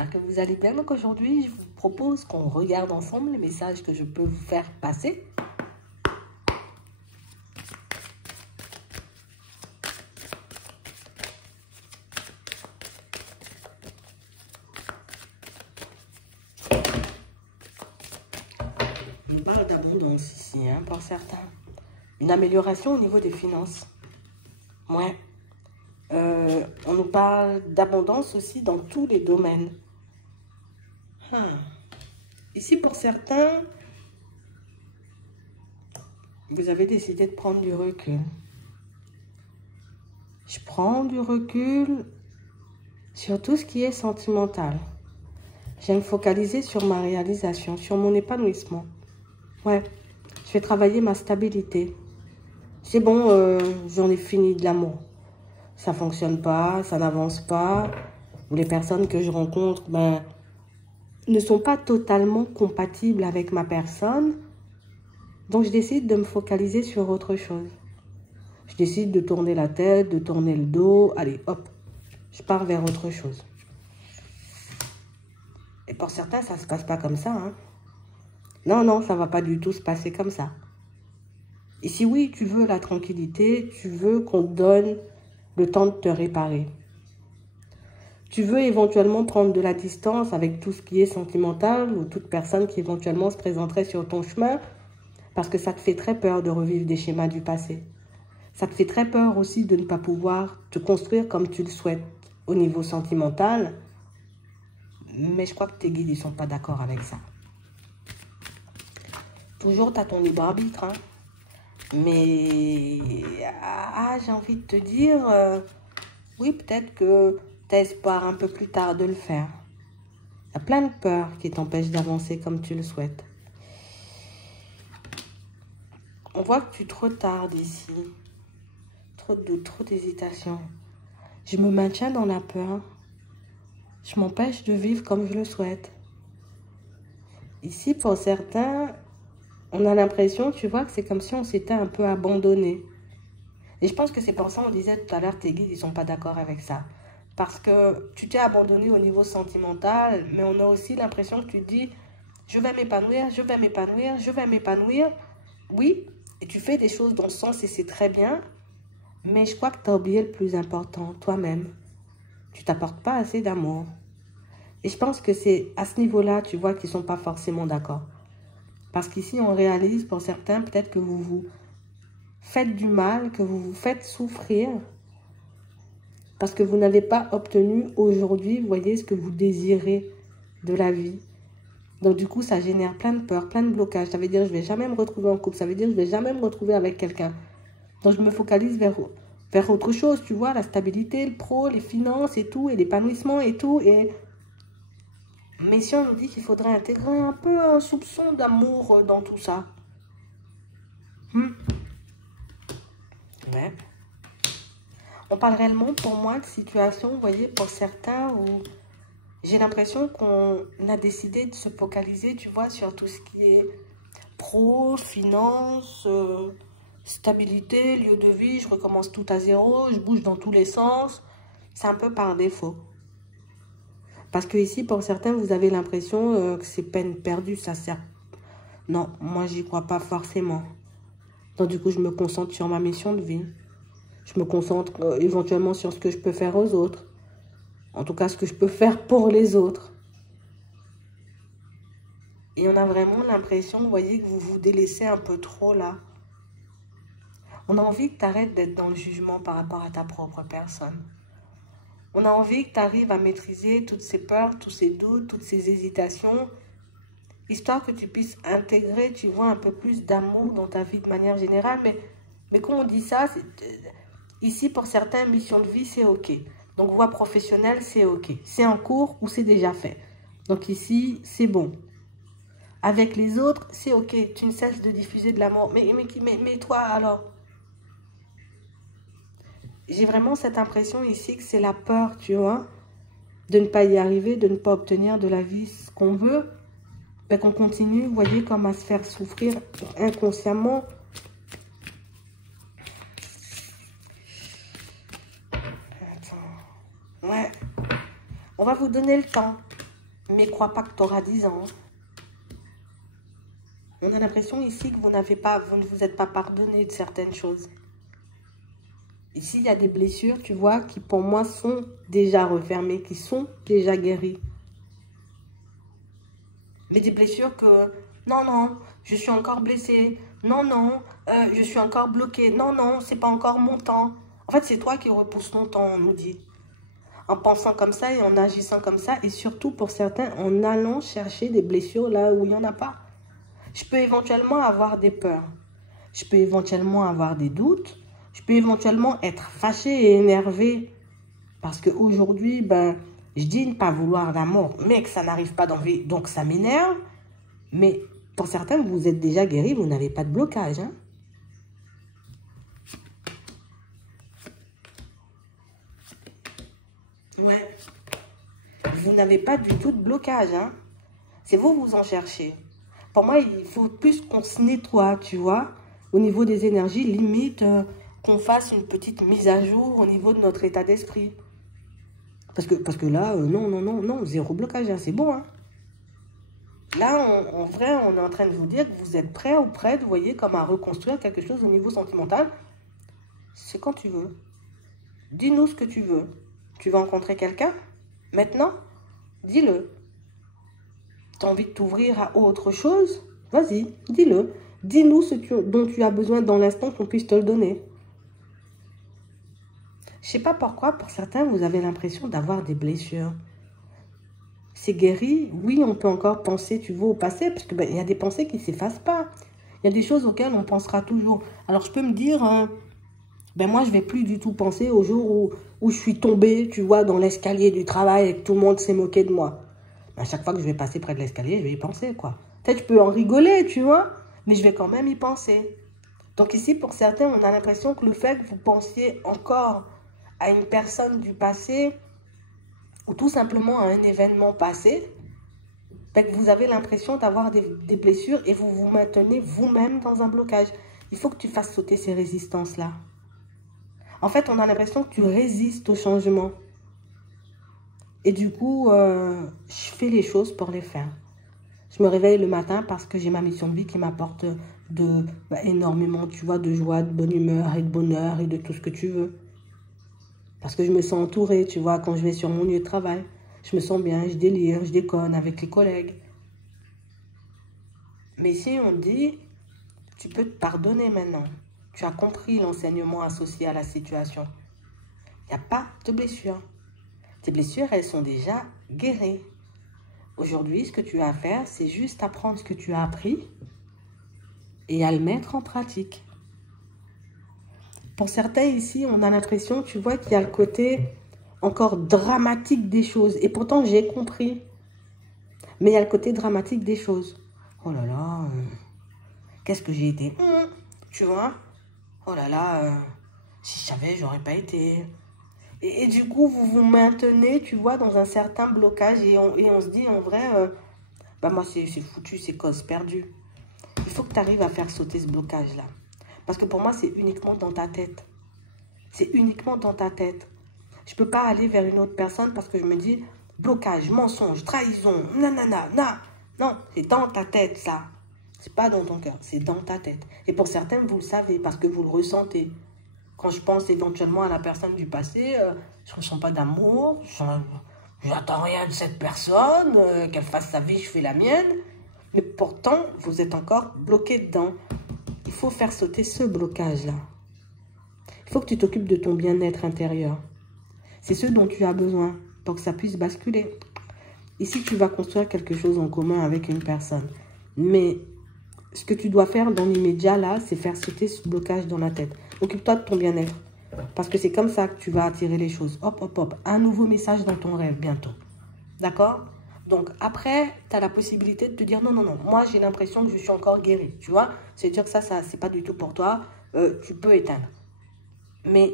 j'espère que vous allez bien. Donc aujourd'hui, je vous propose qu'on regarde ensemble les messages que je peux vous faire passer. On parle d'abondance ici, hein, pour certains. Une amélioration au niveau des finances. Ouais. On nous parle d'abondance aussi dans tous les domaines. Ici, pour certains, vous avez décidé de prendre du recul. Je prends du recul sur tout ce qui est sentimental. Je vais me focaliser sur ma réalisation, sur mon épanouissement. Ouais, je vais travailler ma stabilité. C'est bon, j'en ai fini de l'amour. Ça fonctionne pas, ça n'avance pas. Ou les personnes que je rencontre, ne sont pas totalement compatibles avec ma personne. Donc, je décide de me focaliser sur autre chose. Je décide de tourner la tête, de tourner le dos. Allez, hop, je pars vers autre chose. Et pour certains, ça ne se passe pas comme ça. Hein. Non, non, ça ne va pas du tout se passer comme ça. Et si oui, tu veux la tranquillité, tu veux qu'on te donne le temps de te réparer. Tu veux éventuellement prendre de la distance avec tout ce qui est sentimental ou toute personne qui éventuellement se présenterait sur ton chemin parce que ça te fait très peur de revivre des schémas du passé. Ça te fait très peur aussi de ne pas pouvoir te construire comme tu le souhaites au niveau sentimental. Mais je crois que tes guides ne sont pas d'accord avec ça. Toujours, tu as ton libre arbitre. Hein. Mais j'ai envie de te dire, oui, peut-être que tu as espoir un peu plus tard de le faire. Il y a plein de peurs qui t'empêchent d'avancer comme tu le souhaites. On voit que tu te retardes ici. Trop de doutes, trop d'hésitation. Je me maintiens dans la peur. Je m'empêche de vivre comme je le souhaite. Ici, pour certains, on a l'impression, tu vois, que c'est comme si on s'était un peu abandonné. Et je pense que c'est pour ça qu'on disait tout à l'heure, tes guides, ils ne sont pas d'accord avec ça. Parce que tu t'es abandonné au niveau sentimental, mais on a aussi l'impression que tu te dis, je vais m'épanouir, je vais m'épanouir, je vais m'épanouir. Oui, et tu fais des choses dans ce sens et c'est très bien, mais je crois que tu as oublié le plus important, toi-même. Tu t'apportes pas assez d'amour. Et je pense que c'est à ce niveau-là, tu vois, qu'ils ne sont pas forcément d'accord. Parce qu'ici, on réalise, pour certains, peut-être que vous vous faites du mal, que vous vous faites souffrir, parce que vous n'avez pas obtenu aujourd'hui, vous voyez, ce que vous désirez de la vie. Donc, du coup, ça génère plein de peurs, plein de blocages. Ça veut dire, je ne vais jamais me retrouver en couple. Ça veut dire, je ne vais jamais me retrouver avec quelqu'un. Donc, je me focalise vers autre chose, tu vois, la stabilité, le pro, les finances et tout, et l'épanouissement et tout. Mais si on nous dit qu'il faudrait intégrer un peu un soupçon d'amour dans tout ça. Ouais. On parle réellement, pour moi, de situation, vous voyez, pour certains, où j'ai l'impression qu'on a décidé de se focaliser, tu vois, sur tout ce qui est pro, finance, stabilité, lieu de vie, je recommence tout à zéro, je bouge dans tous les sens. C'est un peu par défaut. Parce que ici, pour certains, vous avez l'impression que c'est peine perdue, ça sert. Non, moi, j'y crois pas forcément. Donc, du coup, je me concentre sur ma mission de vie. Je me concentre éventuellement sur ce que je peux faire aux autres. En tout cas, ce que je peux faire pour les autres. Et on a vraiment l'impression, vous voyez, que vous vous délaissez un peu trop là. On a envie que tu arrêtes d'être dans le jugement par rapport à ta propre personne. On a envie que tu arrives à maîtriser toutes ces peurs, tous ces doutes, toutes ces hésitations, histoire que tu puisses intégrer, tu vois, un peu plus d'amour dans ta vie de manière générale. Mais quand on dit ça, ici, pour certains, mission de vie, c'est OK. Donc, voie professionnelle, c'est OK. C'est en cours ou c'est déjà fait. Donc, ici, c'est bon. Avec les autres, c'est OK. Tu ne cesses de diffuser de l'amour. Mais toi, alors? J'ai vraiment cette impression ici que c'est la peur, tu vois, de ne pas y arriver, de ne pas obtenir de la vie ce qu'on veut. Mais qu'on continue, vous voyez, comme à se faire souffrir inconsciemment. Attends. Ouais. On va vous donner le temps. Mais crois pas que tu auras 10 ans. On a l'impression ici que vous ne vous êtes pas pardonné de certaines choses. Ici, il y a des blessures, tu vois, qui pour moi sont déjà refermées, qui sont déjà guéries. Mais des blessures que, non, non, je suis encore blessée, non, non, je suis encore bloquée, non, non, c'est pas encore mon temps. En fait, c'est toi qui repousses ton temps, on nous dit. En pensant comme ça et en agissant comme ça, et surtout pour certains, en allant chercher des blessures là où il n'y en a pas. Je peux éventuellement avoir des peurs, je peux éventuellement avoir des doutes, je peux éventuellement être fâchée et énervée. Parce qu'aujourd'hui, ben, je dis ne pas vouloir d'amour, mais que ça n'arrive pas dans la vie, donc ça m'énerve. Mais pour certains, vous êtes déjà guéris, vous n'avez pas de blocage. Hein? Ouais. Vous n'avez pas du tout de blocage. Hein? C'est vous, vous en cherchez. Pour moi, il faut plus qu'on se nettoie, tu vois, au niveau des énergies, limite qu'on fasse une petite mise à jour au niveau de notre état d'esprit. Parce que là, non, non, non, non, zéro blocage, hein, c'est bon. Hein. Là, en vrai, on est en train de vous dire que vous êtes prêt ou prête, vous voyez, comme à reconstruire quelque chose au niveau sentimental. C'est quand tu veux. Dis-nous ce que tu veux. Tu veux rencontrer quelqu'un? Maintenant? Dis-le. Tu as envie de t'ouvrir à autre chose? Vas-y, dis-le. Dis-nous ce dont tu as besoin dans l'instant qu'on puisse te le donner. Je ne sais pas pourquoi, pour certains, vous avez l'impression d'avoir des blessures. C'est guéri. Oui, on peut encore penser, tu vois, au passé, parce qu'il y a des pensées qui ne s'effacent pas. Il y a des choses auxquelles on pensera toujours. Alors, je peux me dire, moi, je ne vais plus du tout penser au jour où je suis tombée, tu vois, dans l'escalier du travail et que tout le monde s'est moqué de moi. À chaque fois que je vais passer près de l'escalier, je vais y penser, quoi. Peut-être je peux en rigoler, tu vois, mais je vais quand même y penser. Donc ici, pour certains, on a l'impression que le fait que vous pensiez encore à une personne du passé ou tout simplement à un événement passé, que vous avez l'impression d'avoir des blessures et vous vous maintenez vous-même dans un blocage. Il faut que tu fasses sauter ces résistances-là. En fait, on a l'impression que tu résistes au changement. Et du coup, je fais les choses pour les faire. Je me réveille le matin parce que j'ai ma mission de vie qui m'apporte énormément, tu vois, de joie, de bonne humeur et de bonheur et de tout ce que tu veux. Parce que je me sens entourée, tu vois, quand je vais sur mon lieu de travail. Je me sens bien, je délire, je déconne avec les collègues. Mais ici, on dit, tu peux te pardonner maintenant. Tu as compris l'enseignement associé à la situation. Il n'y a pas de blessure. Tes blessures, elles sont déjà guéries. Aujourd'hui, ce que tu as à faire, c'est juste apprendre ce que tu as appris et à le mettre en pratique. Pour certains ici, on a l'impression, tu vois, qu'il y a le côté encore dramatique des choses. Et pourtant, j'ai compris. Mais il y a le côté dramatique des choses. Oh là là, qu'est-ce que j'ai été, tu vois. Oh là là, si je savais, j'aurais pas été. Et du coup, vous vous maintenez, tu vois, dans un certain blocage. Et on se dit, en vrai, moi, c'est foutu, c'est cause perdue. Il faut que tu arrives à faire sauter ce blocage-là. Parce que pour moi, c'est uniquement dans ta tête. C'est uniquement dans ta tête. Je ne peux pas aller vers une autre personne parce que je me dis, blocage, mensonge, trahison, nanana, non, c'est dans ta tête, ça. C'est pas dans ton cœur, c'est dans ta tête. Et pour certains, vous le savez parce que vous le ressentez. Quand je pense éventuellement à la personne du passé, je ne ressens pas d'amour, je n'attends rien de cette personne, qu'elle fasse sa vie, je fais la mienne. Mais pourtant, vous êtes encore bloqué dedans. Il faut faire sauter ce blocage-là. Il faut que tu t'occupes de ton bien-être intérieur. C'est ce dont tu as besoin pour que ça puisse basculer. Ici, tu vas construire quelque chose en commun avec une personne. Mais ce que tu dois faire dans l'immédiat, là, c'est faire sauter ce blocage dans la tête. Occupe-toi de ton bien-être. Parce que c'est comme ça que tu vas attirer les choses. Hop, hop, hop. Un nouveau message dans ton rêve bientôt. D'accord ? Donc, après, tu as la possibilité de te dire, non, non, non, moi, j'ai l'impression que je suis encore guérie. Tu vois ? C'est-à-dire que ça c'est pas du tout pour toi. Tu peux éteindre. Mais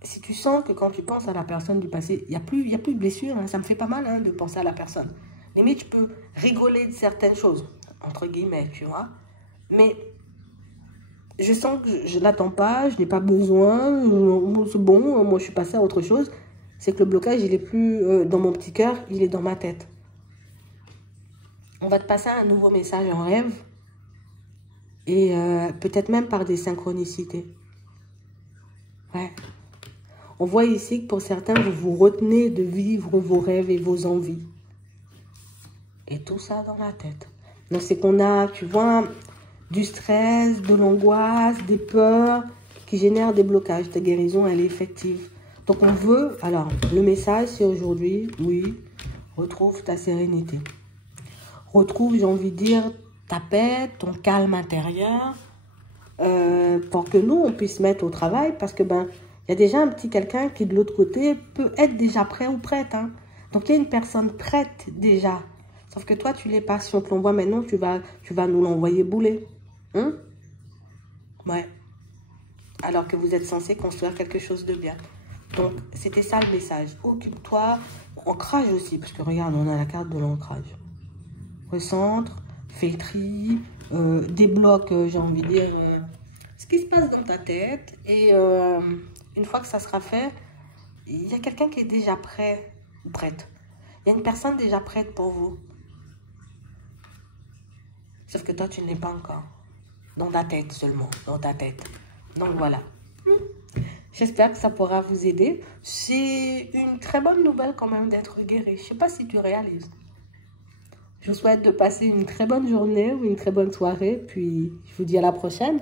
si tu sens que quand tu penses à la personne du passé, il n'y a plus de blessure, hein, ça me fait pas mal de penser à la personne. Limite, je peux rigoler de certaines choses, entre guillemets, tu vois. Mais je sens que je ne l'attends pas, je n'ai pas besoin, c'est bon, moi je suis passée à autre chose. C'est que le blocage, il est plus dans mon petit cœur, il est dans ma tête. On va te passer un nouveau message en rêve. Et peut-être même par des synchronicités. Ouais. On voit ici que pour certains, vous vous retenez de vivre vos rêves et vos envies. Et tout ça dans la tête. Donc c'est qu'on a, tu vois, du stress, de l'angoisse, des peurs qui génèrent des blocages. Ta guérison, elle est effective. Donc on veut, alors le message c'est aujourd'hui, oui, retrouve ta sérénité. Retrouve, j'ai envie de dire, ta paix, ton calme intérieur, pour que nous, on puisse mettre au travail, parce que ben, il y a déjà un petit quelqu'un qui de l'autre côté peut être déjà prêt ou prête. Hein. Donc il y a une personne prête déjà. Sauf que toi, tu l'es pas. Si on te l'envoie maintenant, tu vas nous l'envoyer bouler. Hein? Ouais. Alors que vous êtes censé construire quelque chose de bien. Donc, c'était ça le message. Occupe-toi. Ancrage aussi, parce que regarde, on a la carte de l'ancrage. Recentre, fais le tri, débloque, j'ai envie de dire, ce qui se passe dans ta tête. Et une fois que ça sera fait, il y a quelqu'un qui est déjà prêt ou prête. Il y a une personne déjà prête pour vous. Sauf que toi, tu ne l'es pas encore. Dans ta tête seulement, dans ta tête. Donc voilà. J'espère que ça pourra vous aider. C'est une très bonne nouvelle quand même d'être guéri. Je ne sais pas si tu réalises. Je vous souhaite de passer une très bonne journée ou une très bonne soirée. Puis je vous dis à la prochaine.